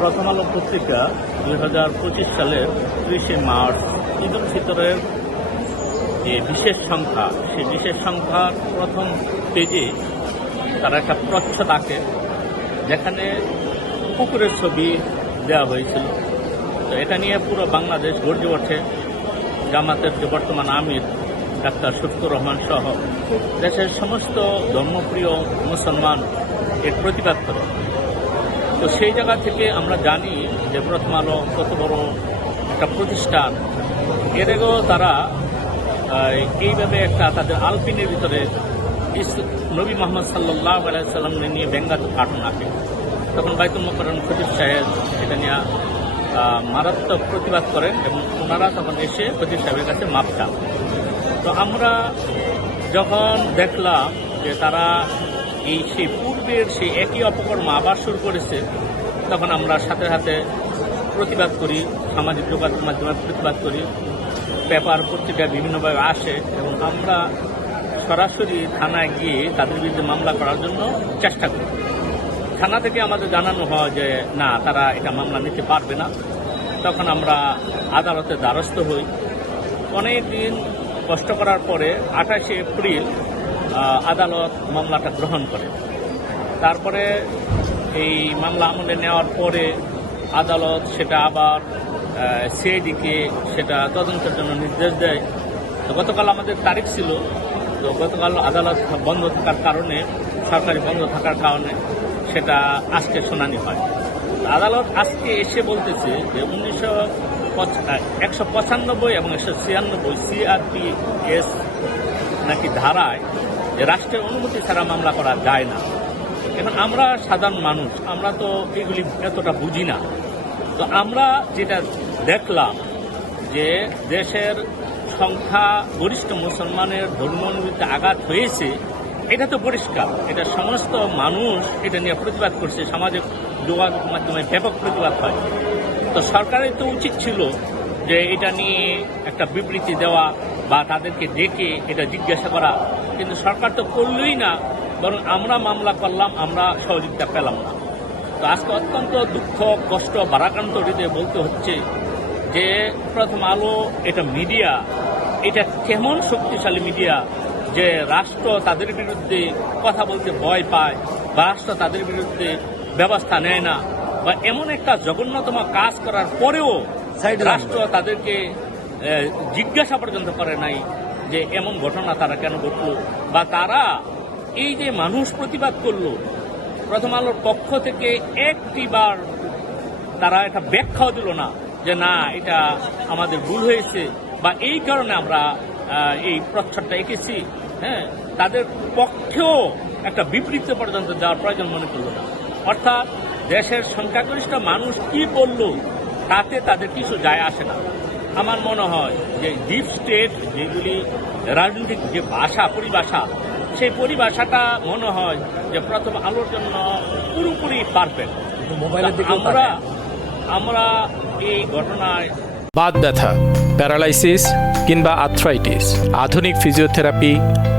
প্রথম আলো পত্রিকা 2025 সালের 30শে মার্চ ঈদ উল ফিতরের যে বিশেষ সংখ্যা, সেই বিশেষ সংখ্যার প্রথম পেজে তারা একটা প্রচ্ছদ আঁকে, যেখানে কুকুরের ছবি দেওয়া হয়েছিল। তো এটা নিয়ে পুরো বাংলাদেশ গর্জে ওঠে। জামাতের যে বর্তমান আমির ডাক্তার শফিকুর রহমান সহ দেশের সমস্ত ধর্মপ্রিয় মুসলমান এর প্রতিবাদ করে। তো সেই জায়গা থেকে আমরা জানি যে প্রথম আলো কত বড় একটা প্রতিষ্ঠান। এর আগেও তারা এইভাবে একটা তাদের আলপিনের ভিতরে নবী মোহাম্মদ সাল্লাল্লাহু আলাইহি সাল্লাম নিয়ে ব্যঙ্গাত্মক কার্টুন আঁকে। তখন বাইতুল মোকাররম খতিব সাহেব এটা নিয়ে মারাত্মক প্রতিবাদ করেন এবং ওনারা তখন এসে খতিব সাহেবের কাছে মাপ চান। তো আমরা যখন দেখলাম যে তারা সেই পূর্বের সেই একই অপকর্ম আবার শুরু করেছে, তখন আমরা সাথে সাথে প্রতিবাদ করি, সামাজিক যোগাযোগ মাধ্যমে প্রতিবাদ করি, পেপার পত্রিকা বিভিন্নভাবে আসে এবং আমরা সরাসরি থানায় গিয়ে তাদের বিরুদ্ধে মামলা করার জন্য চেষ্টা করি। থানা থেকে আমাদের জানানো হয় যে না, তারা এটা মামলা নিতে পারবে না। তখন আমরা আদালতে দ্বারস্থ হই। অনেক দিন কষ্ট করার পরে 28শে এপ্রিল আদালত মামলাটা গ্রহণ করে। তারপরে এই মামলা আমলে নেওয়ার পরে আদালত সেটা আবার সিআইডিকে সেটা তদন্তের জন্য নির্দেশ দেয়। তো গতকাল আমাদের তারিখ ছিল, তো গতকাল আদালত বন্ধ থাকার কারণে, সরকারি বন্ধ থাকার কারণে সেটা আজকে শুনানি হয়। আদালত আজকে এসে বলতেছে যে 195 এবং 196 CRPS নাকি ধারায় যে রাষ্ট্রের অনুমতি ছাড়া মামলা করা যায় না। এবং আমরা সাধারণ মানুষ, আমরা তো এগুলি এতটা বুঝি না। তো আমরা যেটা দেখলাম যে দেশের সংখ্যা গরিষ্ঠ মুসলমানের ধর্ম অনুভূতিতে আঘাত হয়েছে, এটা তো পরিষ্কার। এটা সমস্ত মানুষ এটা নিয়ে প্রতিবাদ করছে, সামাজিক যোগাযোগ মাধ্যমে ব্যাপক প্রতিবাদ হয়। তো সরকারের তো উচিত ছিল যে এটা নিয়ে একটা বিবৃতি দেওয়া বা তাদেরকে ডেকে এটা জিজ্ঞাসা করা, কিন্তু সরকার তো করলই না, বরং আমরা মামলা করলাম, আমরা সহযোগিতা পেলাম না। তো আজকে অত্যন্ত দুঃখ, কষ্ট, ভারাক্রান্ত হৃদয়ে বলতে হচ্ছে যে প্রথম আলো এটা মিডিয়া, এটা কেমন শক্তিশালী মিডিয়া যে রাষ্ট্র তাদের বিরুদ্ধে কথা বলতে ভয় পায় বা রাষ্ট্র তাদের বিরুদ্ধে ব্যবস্থা নেয় না, বা এমন একটা জঘন্যতম কাজ করার পরেও রাষ্ট্র তাদেরকে জিজ্ঞাসা পর্যন্ত করে নাই যে এমন ঘটনা তারা কেন ঘটলো, বা তারা এই যে মানুষ প্রতিবাদ করলো, প্রথম আলোর পক্ষ থেকে একটিবার তারা এটা ব্যাখ্যাও দিল না যে না, এটা আমাদের ভুল হয়েছে বা এই কারণে আমরা এই প্রচ্ছদটা এঁকেছি। হ্যাঁ, তাদের পক্ষেও একটা বিবৃতি পর্যন্ত দেওয়ার প্রয়োজন মনে করল না। অর্থাৎ দেশের সংখ্যাগরিষ্ঠ মানুষ কি বলল তাতে তাদের কিছু যায় আসে না। আমার মনে হয় যে ডিপ স্টেট যেগুলি রাজনৈতিক যে ভাষা, পরিভাষা, সেই পরিভাষাটা মনে হয় যে প্রথম আলোর জন্য পুরোপুরি পারফেক্ট। আমরা এই ঘটনায় বাত ব্যথা, প্যারালাইসিস কিংবা আর্থ্রাইটিস, আধুনিক ফিজিওথেরাপি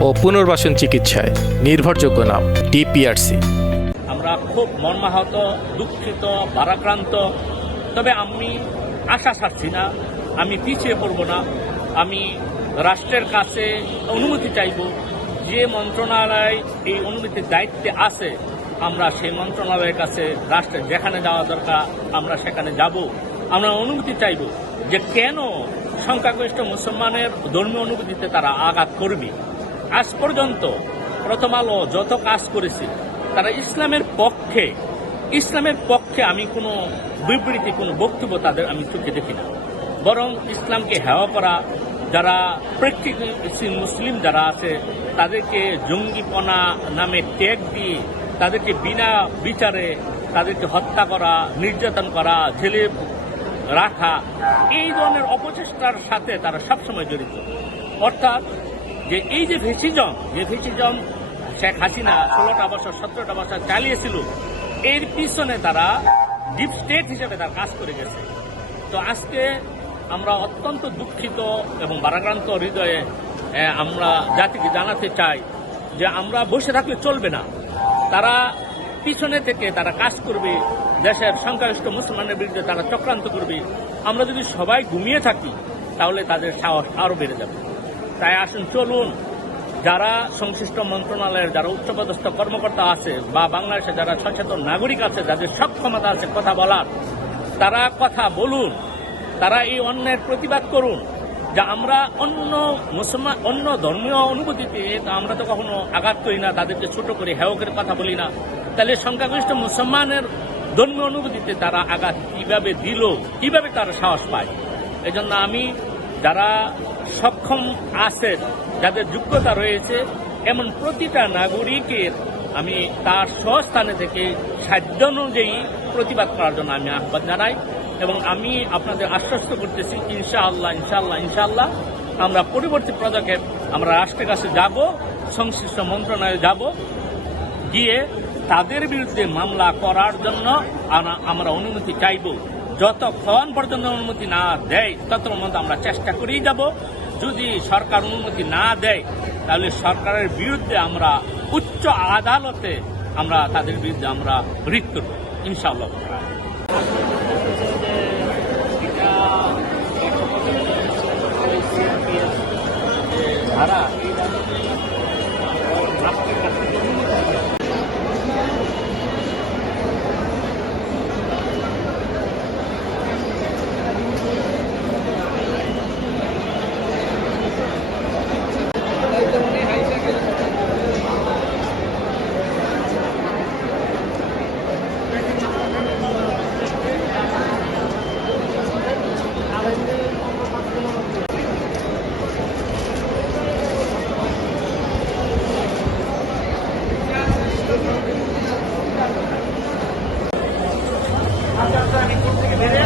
ও পুনর্বাসন চিকিৎসায় নির্ভরযোগ্য নাম ডিপিআরসি। আমরা খুব মর্মাহত, দুঃখিত, ভারাক্রান্ত। তবে আমি আশা ছাড়ছি না, আমি পিছিয়ে পড়ব না। আমি রাষ্ট্রের কাছে অনুমতি চাইব। যে মন্ত্রণালয় এই অনুমতির দায়িত্বে আছে, আমরা সেই মন্ত্রণালয়ের কাছে রাষ্ট্রের যেখানে যাওয়া দরকার আমরা সেখানে যাব। আমরা অনুমতি চাইব যে কেন সংখ্যাগরিষ্ঠ মুসলমানের ধর্মীয় অনুভূতিতে তারা আঘাত করবে। আজ পর্যন্ত প্রথম আলো যত কাজ করেছে তারা ইসলামের পক্ষে আমি কোনো বিবৃতি, কোনো বক্তব্য তাদের আমি চোখে দেখি না। বরং ইসলামকে হেয় করা, যারা প্র্যাকটিসিং মুসলিম যারা আছে তাদেরকে জঙ্গিপনা নামে ট্যাগ দিয়ে তাদেরকে বিনা বিচারে তাদেরকে হত্যা করা, নির্যাতন করা, জেলে রাখা, এই ধরনের অপচেষ্টার সাথে তারা সবসময় জড়িত। অর্থাৎ যে এই যে ফ্যাসিজম শেখ হাসিনা 16টা বছর 17টা বছর চালিয়েছিল, এর পিছনে তারা ডিপ স্টেট হিসেবে তার কাজ করে গেছে। তো আজকে আমরা অত্যন্ত দুঃখিত এবং ভারাক্রান্ত হৃদয়ে আমরা জাতিকে জানাতে চাই যে আমরা বসে থাকলে চলবে না। তারা পিছনে থেকে তারা কাজ করবে, দেশের সংখ্যাগরিষ্ঠ মুসলমানের বিরুদ্ধে তারা চক্রান্ত করবে। আমরা যদি সবাই ঘুমিয়ে থাকি তাহলে তাদের সাহস আরও বেড়ে যাবে। তাই আসুন, চলুন, যারা সংশ্লিষ্ট মন্ত্রণালয়ের যারা উচ্চপদস্থ কর্মকর্তা আছে বা বাংলাদেশে যারা সচেতন নাগরিক আছে, যাদের সক্ষমতা আছে কথা বলার, তারা কথা বলুন, তারা এই অন্যের প্রতিবাদ করুন। যা আমরা অন্য ধর্মীয় অনুভূতিতে আমরা তো কখনো আঘাত করি না, তাদেরকে ছোট করে হেয় করে কথা বলি না। তাহলে সংখ্যাগরিষ্ঠ মুসলমানের ধর্মীয় অনুভূতিতে তারা আঘাত কিভাবে দিল, কিভাবে তারা সাহস পায়? এজন্য আমি যারা সক্ষম আছেন, যাদের যোগ্যতা রয়েছে, এমন প্রতিটা নাগরিকের আমি তার স্বস্থানে থেকে সাধ্য অনুযায়ী প্রতিবাদ করার জন্য আমি আহ্বান জানাই। এবং আমি আপনাদের আশ্বস্ত করতেছি, ইনশাআল্লাহ আমরা পরবর্তী পদক্ষেপ আমরা রাষ্ট্রের কাছে যাব, সংশ্লিষ্ট মন্ত্রণালয়ে যাব, গিয়ে তাদের বিরুদ্ধে মামলা করার জন্য আমরা অনুমতি চাইব। যতক্ষণ পর্যন্ত অনুমতি না দেয় ততক্ষণ পর্যন্ত আমরা চেষ্টা করেই যাব। যদি সরকার অনুমতি না দেয় তাহলে সরকারের বিরুদ্ধে আমরা উচ্চ আদালতে আমরা তাদের বিরুদ্ধে আমরা রিট করব ইনশাআল্লাহ। ধারা রাষ্ট্রের কাছে থেকে বেরিয়ে